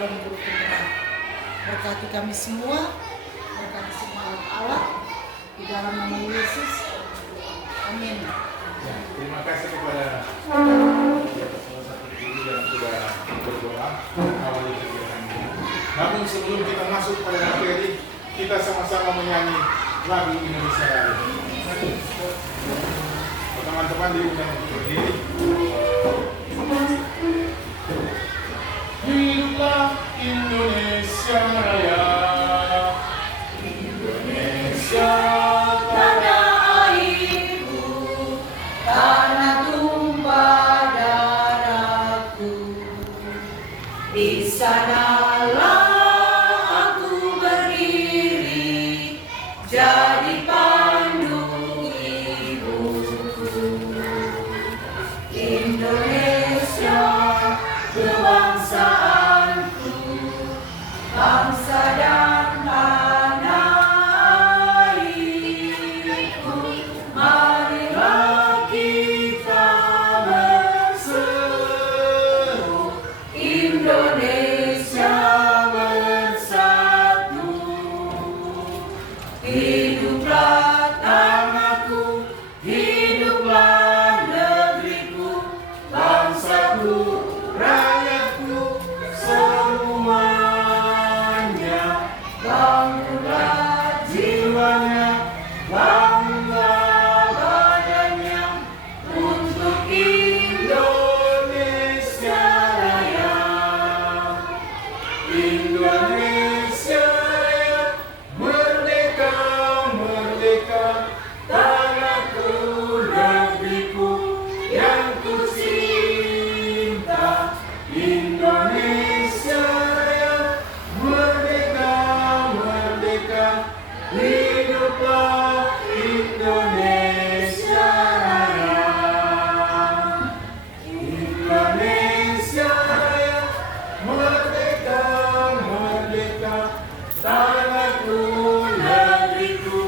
calon guru penggerak. Berkati kami semua, berkati semua alat-alat di dalam nama Yesus. Amin. Ya, terima kasih kepada salah satu guru yang sudah berdoa mengawali kegiatan ini. Namun sebelum kita masuk pada materi, kita sama-sama menyanyi lagu Indonesia Raya. Teman-teman diundang untuk berdiri. Hiduplah Indonesia Raya, Indonesia. Tanah tumpah darahku, di sanalah aku berdiri, jadi pandu ibuku. Indonesia, kebangsaanku, bangsa dan tanah airku. Marilah kita berseru, Indonesia bersatu. Hiduplah tanahku, hiduplah negeriku, bangsaku, rakyatku, semuanya. Bangunlah jiwanya, bangunlah badannya, untuk Indonesia Raya. Indonesia Raya, merdeka, merdeka, tanahku, negeriku yang ku cinta. Indonesia Raya, merdeka, merdeka, hiduplah Indonesia Raya. Indonesia Raya, merdeka, merdeka, tanahku, negeriku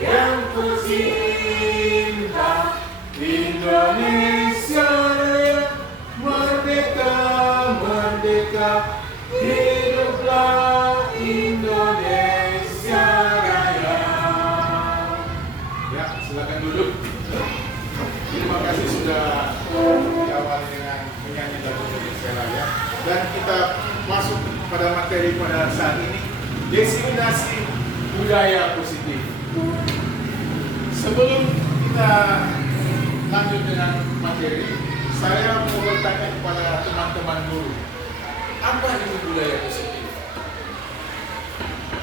yang ku cinta. Indonesia Raya, merdeka, merdeka, hiduplah Indonesia Raya. Ya, silakan duduk. Terima kasih sudah diawali dengan menyanyi lagu Indonesia Raya. Dan kita masuk pada materi pada saat ini, definisi budaya positif. Sebelum kita lanjut dengan materi, saya mau bertanya kepada teman-teman guru, apa itu budaya positif?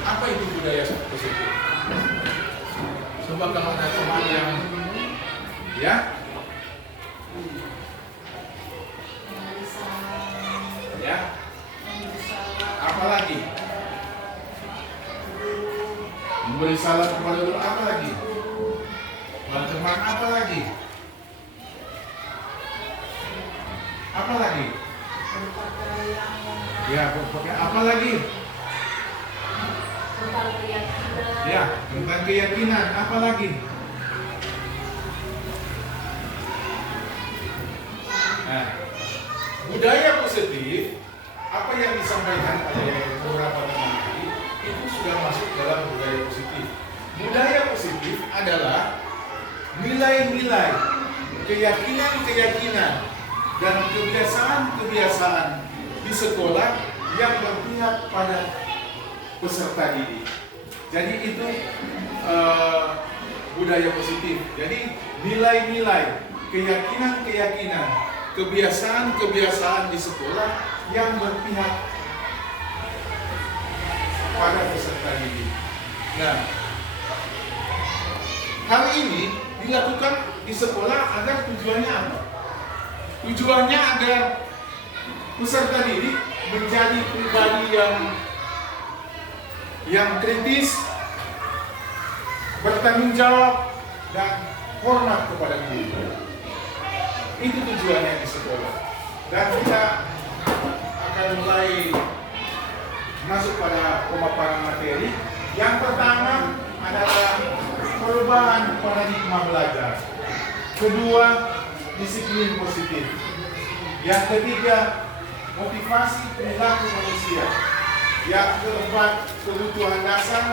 Apa itu budaya positif? Coba kalau ada teman yang ya, ya, apa lagi? Memberi salam kepada guru, apa lagi? Teman-teman, apa lagi? Apa lagi? Ya, pakai apa lagi? Tentang keyakinan. Ya, tentang keyakinan, apa lagi? Nah, budaya positif, apa yang disampaikan oleh beberapa teman tadi, itu sudah masuk dalam budaya positif. Budaya positif adalah nilai-nilai, keyakinan-keyakinan, dan kebiasaan-kebiasaan di sekolah yang berpihak pada peserta didik. Jadi itu budaya positif. Jadi nilai-nilai, keyakinan-keyakinan, kebiasaan-kebiasaan di sekolah yang berpihak pada peserta didik. Nah, hal ini dilakukan di sekolah agar tujuannya apa? Tujuannya agar peserta didik menjadi pribadi yang kritis, bertanggung jawab, dan hormat kepada guru. Itu tujuannya di sekolah. Dan kita akan mulai masuk pada pemaparan materi. Yang pertama adalah perubahan paradigma belajar. Kedua, disiplin positif. Yang ketiga, motivasi perilaku manusia. Yang keempat, kebutuhan dasar.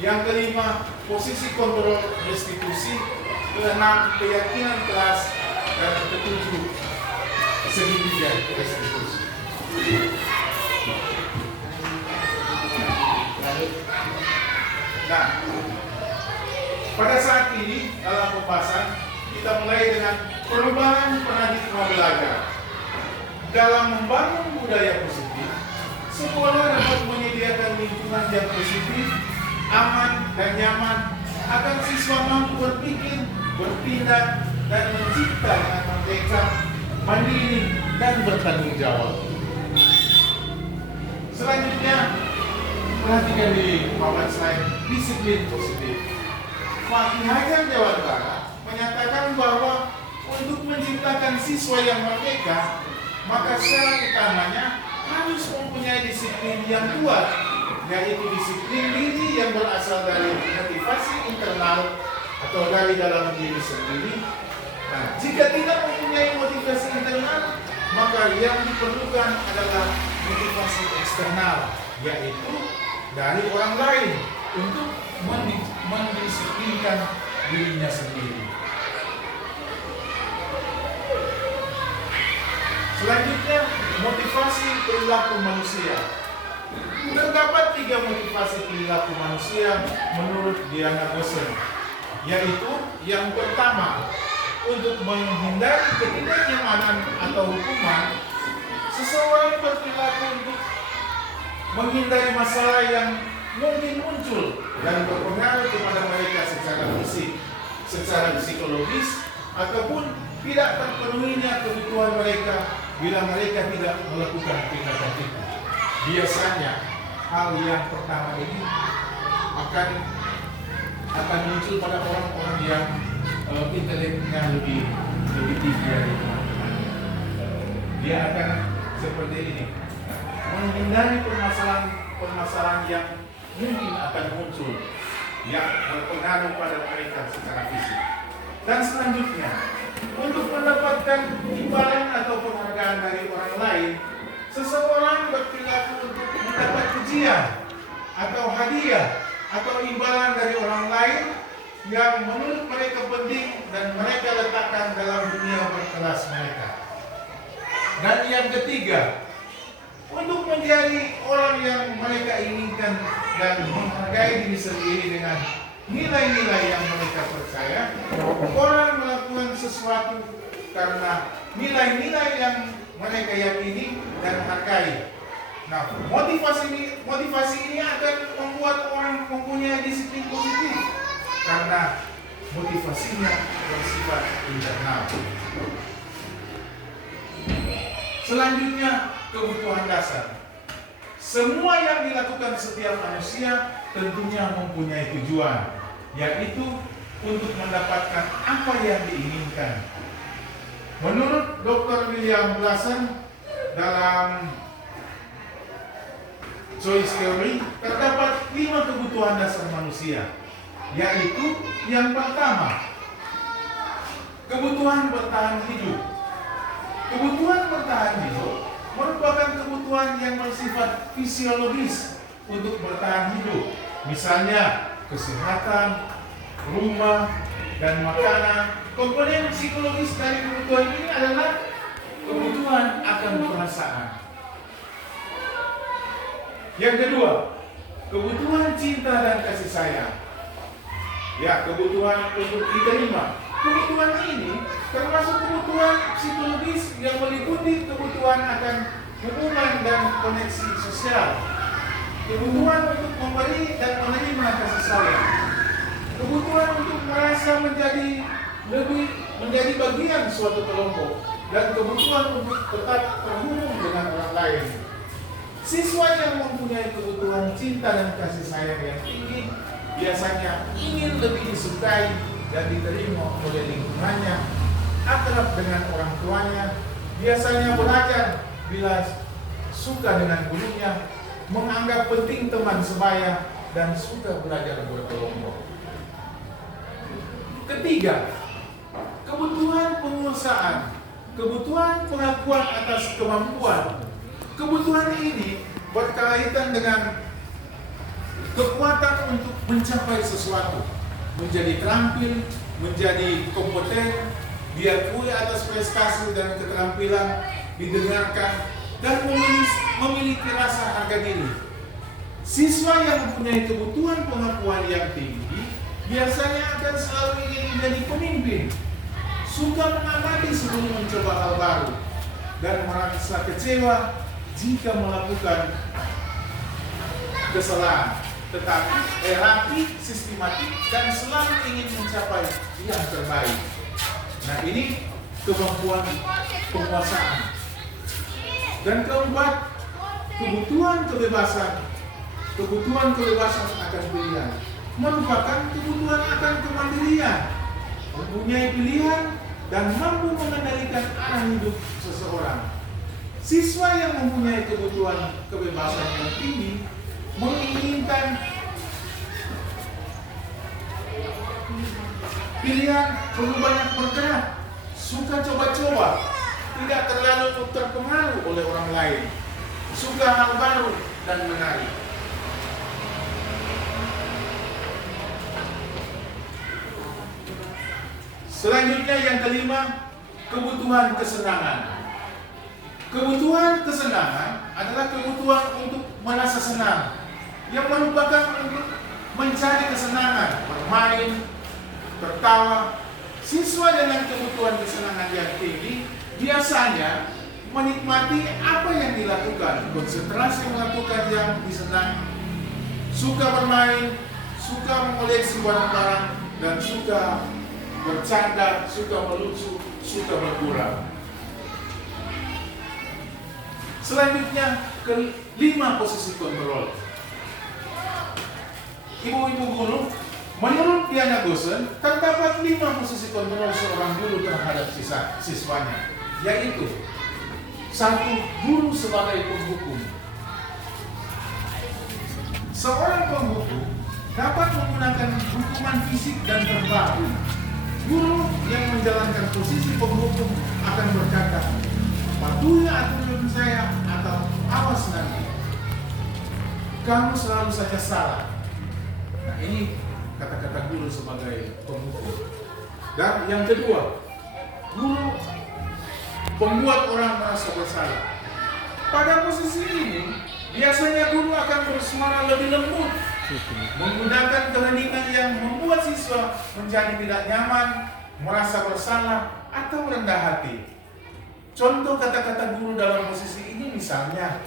Yang kelima, posisi kontrol restitusi. Keenam, keyakinan kelas. Dan ketujuh, segitiga restitusi. Nah, pada saat ini dalam pembahasan kita mulai dengan perubahan paradigma belajar. Dalam membangun budaya positif, sekolah dapat menyediakan lingkungan yang positif, aman dan nyaman agar siswa mampu berpikir, bertindak, dan mencipta dengan merdeka, mandiri, dan bertanggung jawab. Selanjutnya, perhatikan di bawah slide disiplin positif. Pak Ki Hajar Dewantara menyatakan bahwa untuk menciptakan siswa yang merdeka, maka syarat utamanya harus mempunyai disiplin yang kuat, yaitu disiplin diri yang berasal dari motivasi internal atau dari dalam diri sendiri. Nah, jika tidak mempunyai motivasi internal, maka yang diperlukan adalah motivasi eksternal, yaitu dari orang lain untuk mendisiplinkan dirinya sendiri. Selanjutnya, motivasi perilaku manusia. Terdapat 3 motivasi perilaku manusia menurut Diana Gosen, yaitu yang pertama, untuk menghindari ketidaknyamanan atau hukuman. Seseorang berperilaku untuk menghindari masalah yang mungkin muncul dan berpengaruh kepada mereka secara fisik, secara psikologis, ataupun tidak terpenuhinya kebutuhan mereka bila mereka tidak melakukan tindakan itu. Biasanya hal yang pertama ini akan muncul pada orang-orang yang inteleknya lebih tinggi dari teman-teman. Dia akan seperti ini, menghindari permasalahan yang mungkin akan muncul yang berpengaruh pada mereka secara fisik. Dan selanjutnya, untuk mendapatkan imbalan atau penghargaan dari orang lain, seseorang berperilaku untuk mendapat pujian atau hadiah atau imbalan dari orang lain yang menurut mereka penting dan mereka letakkan dalam dunia berkelas mereka. Dan yang ketiga, untuk menjadi orang yang mereka inginkan dan menghargai diri sendiri dengan nilai-nilai yang mereka percaya, orang melakukan sesuatu karena nilai-nilai yang mereka yakini dan hargai. Nah, motivasi ini akan membuat orang mempunyai disiplin positif karena motivasinya bersifat internal. Selanjutnya, kebutuhan dasar. Semua yang dilakukan setiap manusia tentunya mempunyai tujuan, yaitu untuk mendapatkan apa yang diinginkan. Menurut Dr. William Blasen dalam Choice Theory, terdapat 5 kebutuhan dasar manusia, yaitu yang pertama, kebutuhan bertahan hidup. Kebutuhan bertahan hidup merupakan kebutuhan yang bersifat fisiologis untuk bertahan hidup. Misalnya, kesehatan, rumah, dan makanan. Komponen psikologis dari kebutuhan ini adalah kebutuhan akan perasaan. Yang kedua, kebutuhan cinta dan kasih sayang. Ya, kebutuhan untuk diterima. Kebutuhan ini termasuk kebutuhan psikologis yang meliputi kebutuhan akan hubungan dan koneksi sosial, kebutuhan untuk memberi dan menerima kasih sayang, kebutuhan untuk merasa menjadi bagian suatu kelompok, dan kebutuhan untuk tetap terhubung dengan orang lain. Siswa yang mempunyai kebutuhan cinta dan kasih sayang yang tinggi biasanya ingin lebih disukai dan diterima oleh lingkungannya, akrab dengan orang tuanya, biasanya belajar bila suka dengan gurunya, menganggap penting teman sebaya, dan suka belajar berkelompok. Ketiga, kebutuhan penguasaan, kebutuhan pengakuan atas kemampuan, Kebutuhan ini berkaitan dengan kekuatan untuk mencapai sesuatu, menjadi terampil, menjadi kompeten, diakui atas prestasi dan keterampilan, didengarkan, dan memiliki rasa harga diri. Siswa yang mempunyai kebutuhan pengakuan yang tinggi biasanya akan selalu ingin menjadi pemimpin, suka mengamati sebelum mencoba hal baru, dan merasa kecewa jika melakukan kesalahan, tetapi rapi, sistematik, dan selalu ingin mencapai yang terbaik. Nah, ini kemampuan penguasaan. Dan keempat, kebutuhan kebebasan akan pilihan merupakan kebutuhan akan kemandirian, mempunyai pilihan, dan mampu mengendalikan arah hidup seseorang. Siswa yang mempunyai kebutuhan kebebasan yang tinggi menginginkan pilihan, perlu banyak bergerak, suka coba-coba, tidak terlalu terpengaruh oleh orang lain, suka hal baru dan menarik. Selanjutnya yang kelima, kebutuhan kesenangan. Kebutuhan kesenangan adalah kebutuhan untuk merasa senang, yang merupakan untuk mencari kesenangan, bermain, tertawa. Siswa dengan kebutuhan kesenangan yang tinggi biasanya menikmati apa yang dilakukan, konsentrasi melakukan yang disenangi, suka bermain, suka mengoleksi barang-barang, dan suka bercanda, suka melucu, suka bergurau. Selanjutnya, kelima, posisi kontrol. Ibu-ibu guru, menurut Diana Goosen, terdapat 5 posisi kontrol seorang guru terhadap siswanya, yaitu 1. Guru sebagai penghukum. Seorang penghukum dapat menggunakan hukuman fisik dan verbal. Guru yang menjalankan posisi penghukum akan berkata, "Patuhi aturan saya," atau "Awas nanti, kamu selalu saja salah." Nah, ini kata-kata guru sebagai penghukum. Dan yang kedua, guru pembuat orang merasa bersalah. Pada posisi ini, biasanya guru akan bersuara lebih lembut, menggunakan keheningan yang membuat siswa menjadi tidak nyaman, merasa bersalah, atau rendah hati. Contoh kata-kata guru dalam posisi ini misalnya,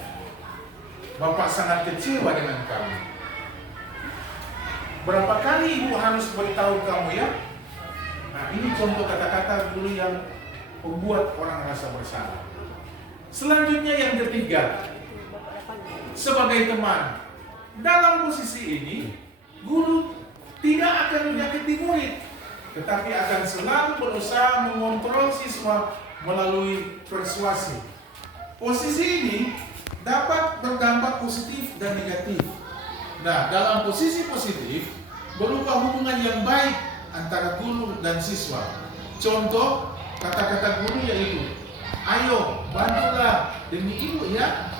"Bapak sangat kecewa dengan kamu. Berapa kali ibu harus beritahu kamu ya?" Nah, ini contoh kata-kata guru yang membuat orang merasa bersalah. Selanjutnya yang ketiga, sebagai teman. Dalam posisi ini, guru tidak akan menyakiti murid, tetapi akan selalu berusaha mengontrol siswa melalui persuasi. Posisi ini dapat berdampak positif dan negatif. Nah, dalam posisi positif berupa hubungan yang baik antara guru dan siswa. Contoh kata-kata guru yaitu, "Ayo, bantulah demi ibu ya.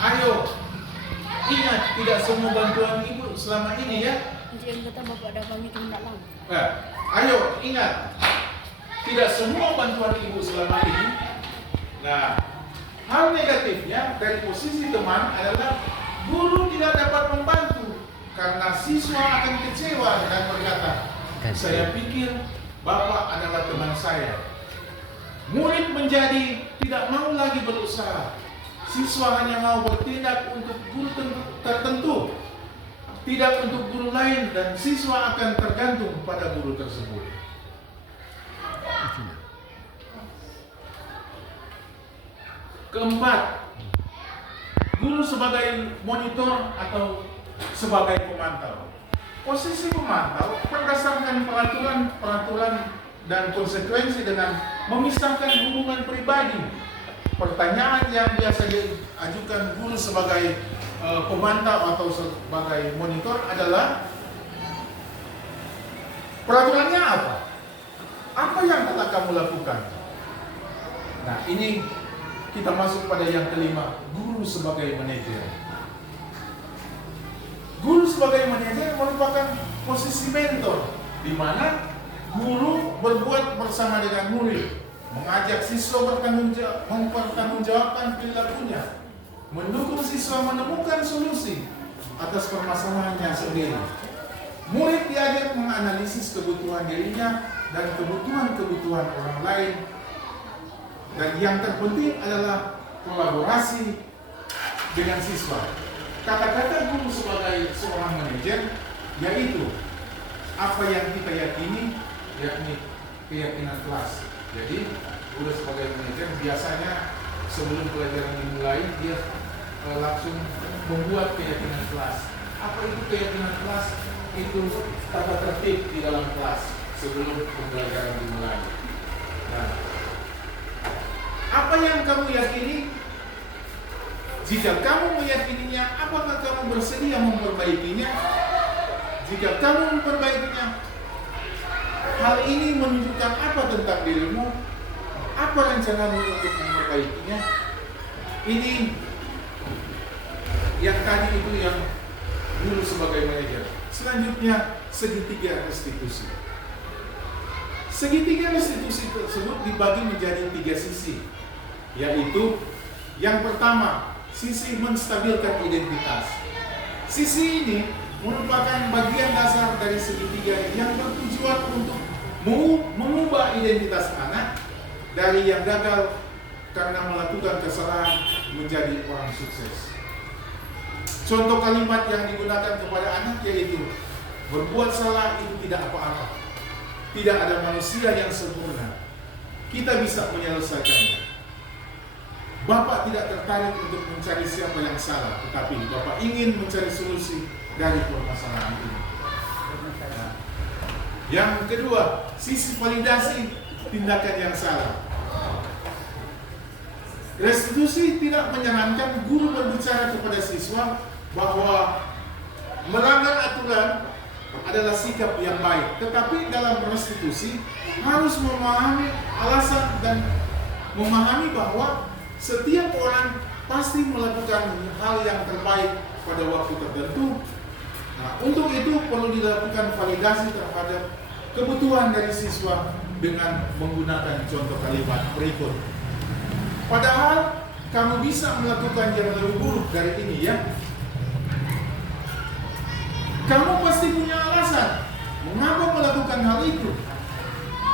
Ayo, ingat tidak semua bantuan ibu selama ini ya. Yang kata bapak dah kami tindak lama. Ayo, ingat tidak semua bantuan ibu selama ini." Nah, hal negatifnya dari posisi teman adalah guru tidak dapat membantu karena siswa akan kecewa dan berkata, "Saya pikir bapak adalah teman saya." Murid menjadi tidak mau lagi berusaha. Siswa hanya mau bertindak untuk guru tertentu, tidak untuk guru lain, dan siswa akan tergantung pada guru tersebut. Keempat, guru sebagai monitor atau sebagai pemantau. Posisi pemantau berdasarkan peraturan dan konsekuensi dengan memisahkan hubungan pribadi. Pertanyaan yang biasa diajukan guru sebagai pemantau atau sebagai monitor adalah, peraturannya apa? Apa yang telah kamu lakukan? Nah, ini kita masuk pada yang kelima, guru sebagai manajer. Guru sebagai manajer merupakan posisi mentor, di mana guru berbuat bersama dengan murid, mengajak siswa mempertanggungjawabkan perilakunya, mendukung siswa menemukan solusi atas permasalahannya sendiri. Murid diajak menganalisis kebutuhan dirinya dan kebutuhan orang lain. Dan yang terpenting adalah kolaborasi dengan siswa. Kata-kata guru sebagai seorang manajer yaitu apa yang kita yakini, yakni keyakinan kelas. Jadi guru sebagai manajer biasanya sebelum pelajaran dimulai dia langsung membuat keyakinan kelas. Apa itu keyakinan kelas? Itu tata tertib di dalam kelas sebelum pembelajaran dimulai. Nah, apa yang kamu yakini? Jika kamu meyakininya, apakah kamu bersedia memperbaikinya? Jika kamu memperbaikinya, hal ini menunjukkan apa tentang dirimu? Apa rencanamu untuk memperbaikinya? Ini yang tadi itu yang dulu sebagai manajer. Selanjutnya, segitiga restitusi. Segitiga restitusi tersebut dibagi menjadi 3 sisi, yaitu yang pertama, sisi menstabilkan identitas. Sisi ini merupakan bagian dasar dari segitiga yang bertujuan untuk mengubah identitas anak dari yang gagal karena melakukan kesalahan menjadi orang sukses. Contoh kalimat yang digunakan kepada anak yaitu, berbuat salah itu tidak apa-apa. Tidak ada manusia yang sempurna. Kita bisa menyelesaikannya. Bapak tidak tertarik untuk mencari siapa yang salah, tetapi Bapak ingin mencari solusi dari permasalahan ini. Yang kedua, sisi validasi tindakan yang salah. Restitusi tidak menyarankan guru berbicara kepada siswa bahwa melanggar aturan adalah sikap yang baik, tetapi dalam restitusi harus memahami alasan dan memahami bahwa setiap orang pasti melakukan hal yang terbaik pada waktu tertentu. Nah, untuk itu perlu dilakukan validasi terhadap kebutuhan dari siswa dengan menggunakan contoh kalimat berikut. Padahal kamu bisa melakukan yang lebih buruk dari ini ya. Kamu pasti punya alasan mengapa melakukan hal itu.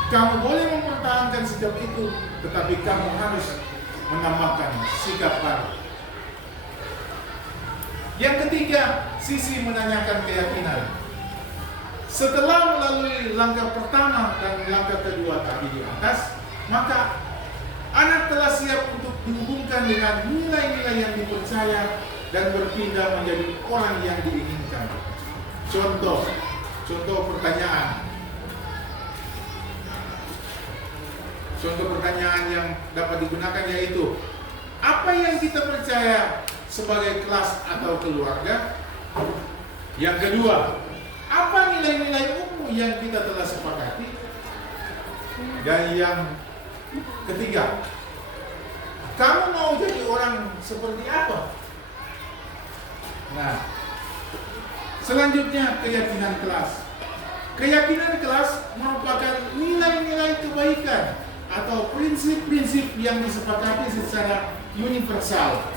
Kamu boleh mempertahankan sikap itu, tetapi kamu harus menambahkan sikap baru. Yang ketiga, sisi menanyakan keyakinan. Setelah melalui langkah pertama dan langkah kedua tadi di atas, maka anak telah siap untuk dihubungkan dengan nilai-nilai yang dipercaya dan berpindah menjadi orang yang diinginkan. Contoh pertanyaan. Contoh pertanyaan yang dapat digunakan yaitu, apa yang kita percaya sebagai kelas atau keluarga? Yang kedua, apa nilai-nilai umum yang kita telah sepakati? Dan yang ketiga, kamu mau jadi orang seperti apa? Nah, selanjutnya keyakinan kelas. Keyakinan kelas merupakan nilai-nilai kebaikan atau prinsip-prinsip yang disepakati secara universal.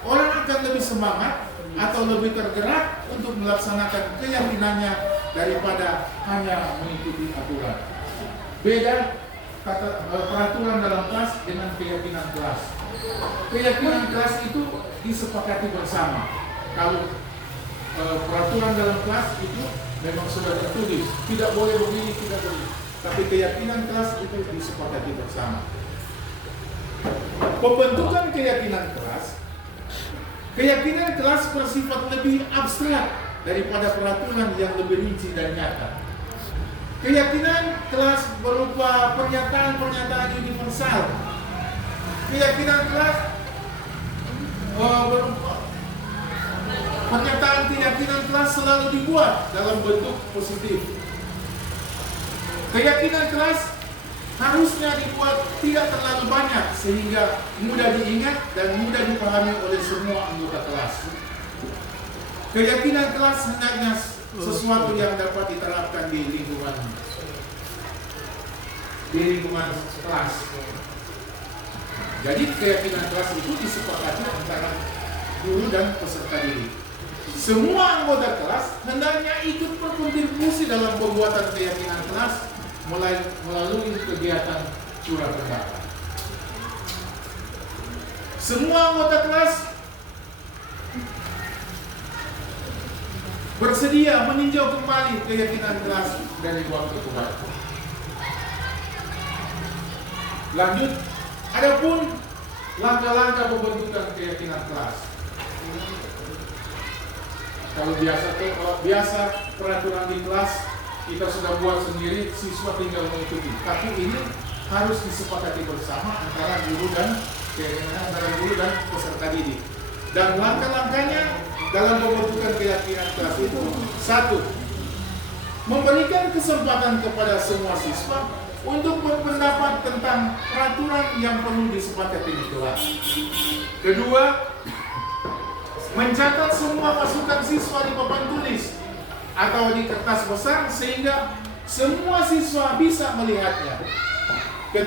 Orang akan lebih semangat atau lebih tergerak untuk melaksanakan keyakinannya daripada hanya mengikuti aturan. Beda peraturan dalam kelas dengan keyakinan kelas. Keyakinan kelas itu disepakati bersama. Kalau peraturan dalam kelas itu memang sudah tertulis, tidak boleh begini, tidak boleh. Tapi keyakinan kelas itu disepakati bersama. Pembentukan keyakinan kelas bersifat lebih abstrak daripada peraturan yang lebih rinci dan nyata. Keyakinan kelas berupa pernyataan-pernyataan universal. Keyakinan kelas berupa pernyataan keyakinan kelas selalu dibuat dalam bentuk positif. Keyakinan kelas harusnya dibuat tidak terlalu banyak sehingga mudah diingat dan mudah dipahami oleh semua anggota kelas. Keyakinan kelas hendaknya sesuatu yang dapat diterapkan di lingkungan kelas. Jadi keyakinan kelas itu disepakati antara guru dan peserta didik. Semua anggota kelas hendaknya ikut berkontribusi dalam pembuatan keyakinan kelas melalui kegiatan curah pendapat. Semua anggota kelas bersedia meninjau kembali keyakinan kelas dari waktu ke waktu. Lanjut, adapun langkah-langkah pembentukan keyakinan kelas. Kalau biasa peraturan di kelas kita sudah buat sendiri, siswa tinggal mengikuti. Tapi ini harus disepakati bersama antara guru dan peserta didik. Dan langkah-langkahnya dalam pembentukan keyakinan kelas itu: 1. Memberikan kesempatan kepada semua siswa untuk berpendapat tentang peraturan yang perlu disepakati di kelas. 2. Mencatat semua masukan siswa di papan tulis atau di kertas besar sehingga semua siswa bisa melihatnya. 3.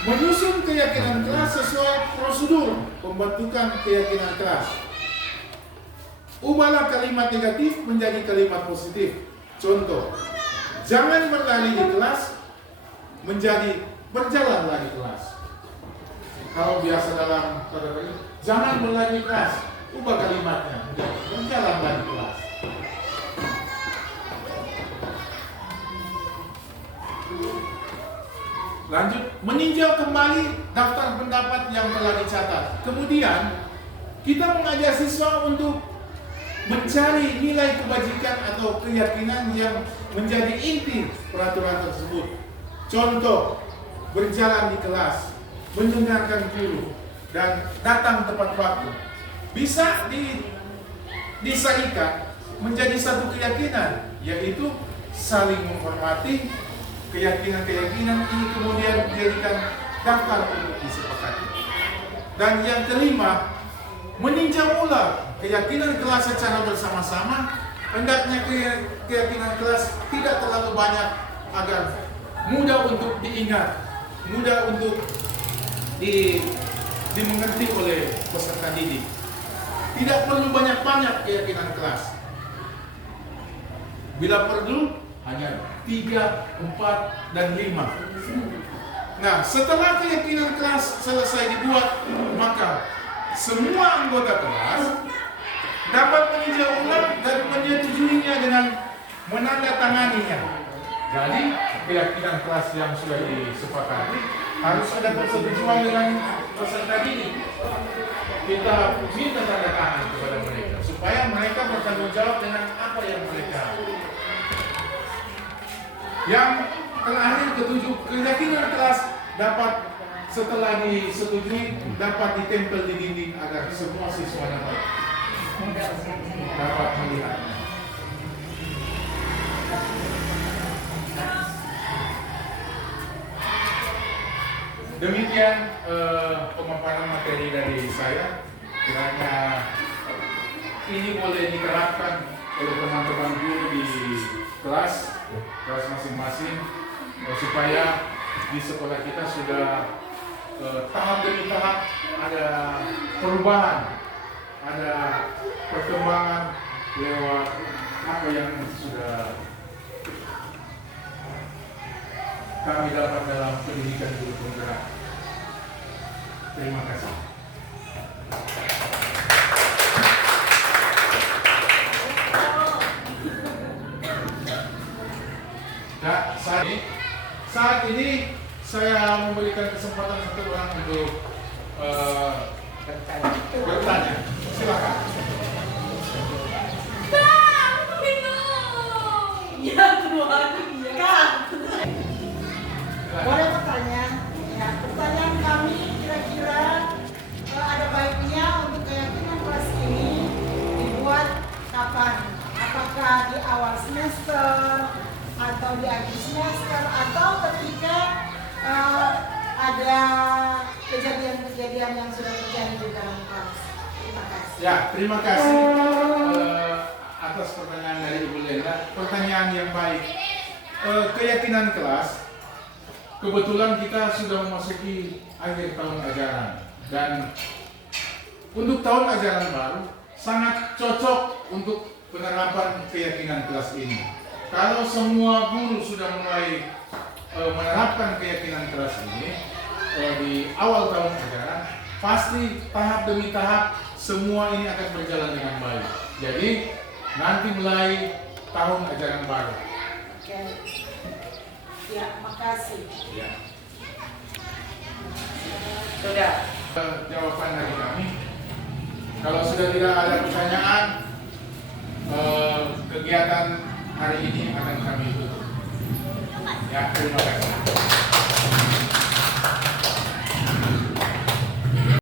Menyusun keyakinan kelas sesuai prosedur pembentukan keyakinan kelas. Ubahlah kalimat negatif menjadi kalimat positif. Contoh, jangan berlari di kelas menjadi berjalanlah di kelas. Kalau biasa dalam jangan berlari di kelas, ubah kalimatnya menjadi berjalanlah di kelas. Lanjut, meninjau kembali daftar pendapat yang telah dicatat. Kemudian kita mengajak siswa untuk mencari nilai kebajikan atau keyakinan yang menjadi inti peraturan tersebut. Contoh, berjalan di kelas, mendengarkan guru, dan datang tepat waktu. Bisa disaikan menjadi satu keyakinan, yaitu saling menghormati. Keyakinan-keyakinan ini kemudian dijadikan daftar untuk disepakati. Dan yang kelima, meninjau ulang keyakinan kelas secara bersama-sama. Hendaknya keyakinan kelas tidak terlalu banyak agar mudah untuk diingat, mudah untuk dimengerti oleh peserta didik. Tidak perlu banyak-banyak keyakinan kelas. Bila perlu, hanya 3, 4, dan 5. Nah, setelah keyakinan kelas selesai dibuat, maka semua anggota kelas dapat meninjau ulang dan menyetujuinya dengan menandatanganinya. Jadi, keyakinan kelas yang sudah disepakati harus ada persetujuan dengan peserta didik. Kita minta tanda tangan kepada mereka supaya mereka bertanggung jawab dengan apa yang mereka. Yang terakhir, ketujuh, keyakinan kelas dapat setelah disetujui dapat ditempel di dinding agar semua siswa dapat melihatnya. Demikian pemaparan materi dari saya. Kiranya ini boleh diterapkan oleh teman-teman guru di kelas masing-masing supaya di sekolah kita sudah tahap demi tahap ada perubahan, ada perkembangan lewat apa yang sudah kami dapat dalam pendidikan guru penggerak. Terima kasih. Nah, saat ini saya memberikan kesempatan satu orang untuk bertanya. Silakan. Ya Tuhan, Kak. Boleh bertanya? Ya, pertanyaan kami kira-kira ada baiknya untuk keyakinan kelas ini dibuat kapan? Apakah di awal semester atau di akhir semester atau ketika ada kejadian-kejadian yang sudah terjadi di dalam kelas. Terima kasih. Ya, terima kasih atas pertanyaan dari Ibu Lenda. Pertanyaan yang baik. Keyakinan kelas, kebetulan kita sudah memasuki akhir tahun ajaran dan untuk tahun ajaran baru sangat cocok untuk penerapan keyakinan kelas ini. Kalau semua guru sudah mulai menerapkan keyakinan kelas ini di awal tahun ajaran, pasti tahap demi tahap semua ini akan berjalan dengan baik. Jadi nanti mulai tahun ajaran baru. Oke. Ya, makasih. Ya. Sudah. Jawaban dari kami. Kalau sudah tidak ada pertanyaan, kegiatan hari ini akan kami tutup. Ya, terima kasih.